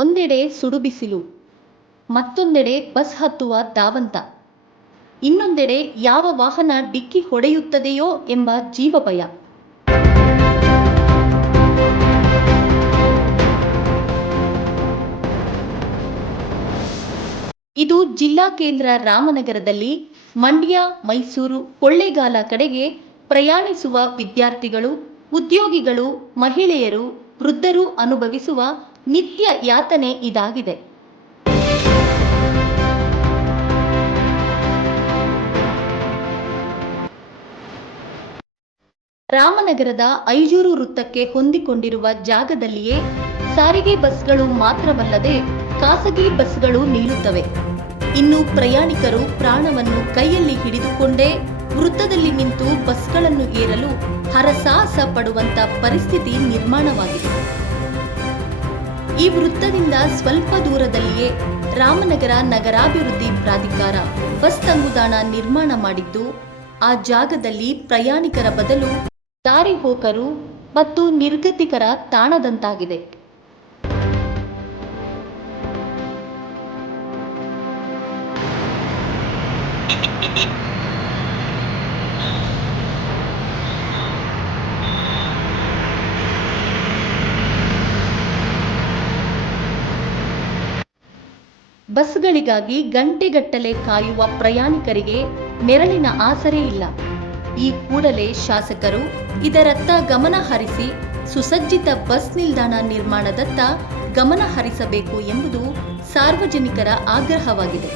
ಒಂದೆಡೆ ಸುಡುಬಿಸಿಲು, ಮತ್ತೊಂದೆಡೆ ಬಸ್ ಹತ್ತುವ ಧಾವಂತ, ಇನ್ನೊಂದೆಡೆ ಯಾವ ವಾಹನ ಡಿಕ್ಕಿ ಹೊಡೆಯುತ್ತದೆಯೋ ಎಂಬ ಜೀವಭಯ. ಇದು ಜಿಲ್ಲಾ ಕೇಂದ್ರ ರಾಮನಗರದಲ್ಲಿ ಮಂಡ್ಯ, ಮೈಸೂರು, ಕೊಳ್ಳೇಗಾಲ ಕಡೆಗೆ ಪ್ರಯಾಣಿಸುವ ವಿದ್ಯಾರ್ಥಿಗಳು, ಉದ್ಯೋಗಿಗಳು, ಮಹಿಳೆಯರು, ವೃದ್ಧರು ಅನುಭವಿಸುವ ನಿತ್ಯ ಯಾತನೆ ಇದಾಗಿದೆ. ರಾಮನಗರದ ಐಜೂರು ವೃತ್ತಕ್ಕೆ ಹೊಂದಿಕೊಂಡಿರುವ ಜಾಗದಲ್ಲಿಯೇ ಸಾರಿಗೆ ಬಸ್ಗಳು ಮಾತ್ರವಲ್ಲದೆ ಖಾಸಗಿ ಬಸ್ಗಳು ನಿಲ್ಲುತ್ತವೆ. ಇನ್ನು ಪ್ರಯಾಣಿಕರು ಪ್ರಾಣವನ್ನು ಕೈಯಲ್ಲಿ ಹಿಡಿದುಕೊಂಡೇ ವೃತ್ತದಲ್ಲಿ ನಿಂತು ಬಸ್ಗಳನ್ನು ಏರಲು ಹರಸಾಹಸ ಪಡುವಂತ ಪರಿಸ್ಥಿತಿ ನಿರ್ಮಾಣವಾಗಿದೆ. ಈ ವೃತ್ತದಿಂದ ಸ್ವಲ್ಪ ದೂರದಲ್ಲಿಯೇ ರಾಮನಗರ ನಗರಾಭಿವೃದ್ಧಿ ಪ್ರಾಧಿಕಾರ ಬಸ್ ತಂಗುದಾಣ ನಿರ್ಮಾಣ ಮಾಡಿದ್ದು, ಆ ಜಾಗದಲ್ಲಿ ಪ್ರಯಾಣಿಕರ ಬದಲು ದಾರಿಹೋಕರು ಮತ್ತು ನಿರ್ಗತಿಕರ ತಾಣದಂತಾಗಿದೆ. ಬಸ್ಗಳಿಗಾಗಿ ಗಂಟೆಗಟ್ಟಲೆ ಕಾಯುವ ಪ್ರಯಾಣಿಕರಿಗೆ ನೆರಳಿನ ಆಸರೆ ಇಲ್ಲ. ಈ ಕೂಡಲೇ ಶಾಸಕರು ಇದರತ್ತ ಗಮನ ಹರಿಸಿ ಸುಸಜ್ಜಿತ ಬಸ್ ನಿಲ್ದಾಣ ನಿರ್ಮಾಣದತ್ತ ಗಮನ ಹರಿಸಬೇಕು ಎಂಬುದು ಸಾರ್ವಜನಿಕರ ಆಗ್ರಹವಾಗಿದೆ.